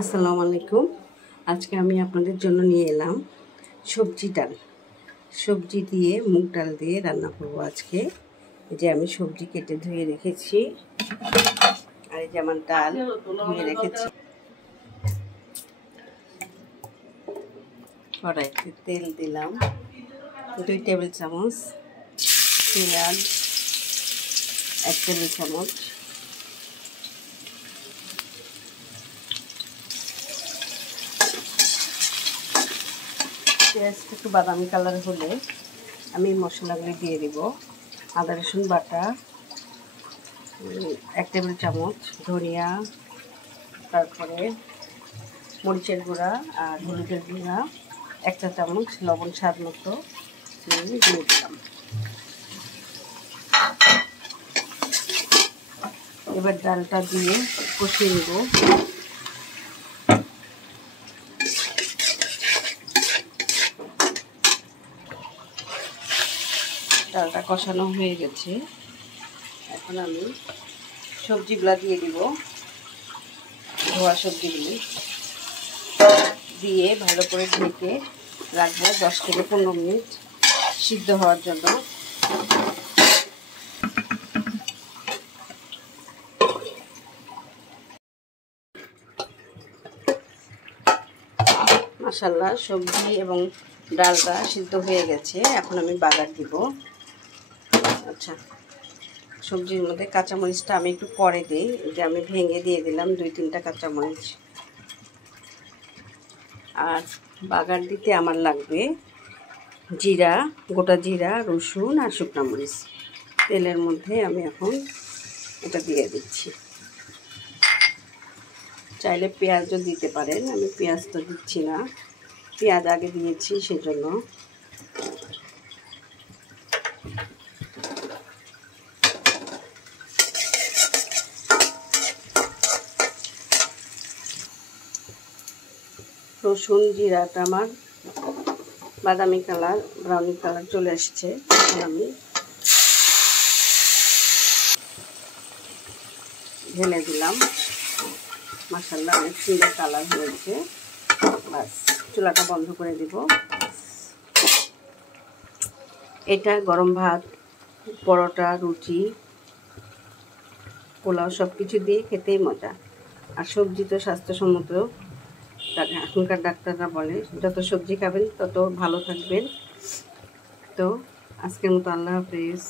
আসসালামু আলাইকুম। আজকে আমি আপনাদের জন্য নিয়ে এলাম সবজি ডাল। সবজি দিয়ে মুগ ডাল দিয়ে রান্না করব আজকে। এই যে আমি সবজি কেটে ধুয়ে রেখেছি, আর এই যে আমার ডাল ধুয়ে রেখেছি। কড়াইতে তেল দিলাম 2 টেবিল চামচ, পেঁয়াজ 1 টেবিল চামচ, পেঁয়াজটা একটু বাদামি কালার হলে আমি মশলাগুলি দিয়ে দিব। আদা রসুন বাটা 1 টেবিল চামচ, ধনিয়া, তারপরে মরিচের গুঁড়া আর হলুদের গুঁড়া 1 চা চামচ, লবণ স্বাদ মতো দিয়ে দিলাম। এবার ডালটা দিয়ে কষিয়ে নেব। ডালটা কষানো হয়ে গেছে, এখন আমি সবজিগুলা দিয়ে দিব। ধোয়া সবজিগুলি দিয়ে ভালো করে ঢেকে রাখবো 10 থেকে 15 মিনিট সিদ্ধ হওয়ার জন্য। মাশাআল্লাহ, সবজি এবং ডালটা সিদ্ধ হয়ে গেছে। এখন আমি বাগার দিব। আচ্ছা, সবজির মধ্যে কাঁচামরিচটা আমি একটু পরে দিই। যে আমি ভেঙে দিয়ে দিলাম 2-3টা কাঁচামরিচ। আর বাগার দিতে আমার লাগবে জিরা, গোটা জিরা, রসুন আর শুকনো মরিচ। তেলের মধ্যে আমি এখন এটা দিয়ে দিচ্ছি। চাইলে পেঁয়াজও দিতে পারেন, আমি পেঁয়াজ তো দিচ্ছি না, পেঁয়াজ আগে দিয়েছি সেজন্য। রসুন জিরাটা আমার বাদামি কালার, ব্রাউনি কালার চলে আসছে। এখন আমি ঢেলে দিলাম। মাশাআল্লাহ, অনেক সুন্দর কালার হয়েছে। বাস, চুলাটা বন্ধ করে দিব। এটা গরম ভাত, পরোটা, রুটি, পোলাও সব কিছু দিয়ে খেতেই মজা। আর সবজি তো স্বাস্থ্যসম্মত। এখনকার ডাক্তাররা বলে যত সবজি খাবেন তত ভালো থাকবেন। তো আজকের মতো আল্লাহ হাফেজ।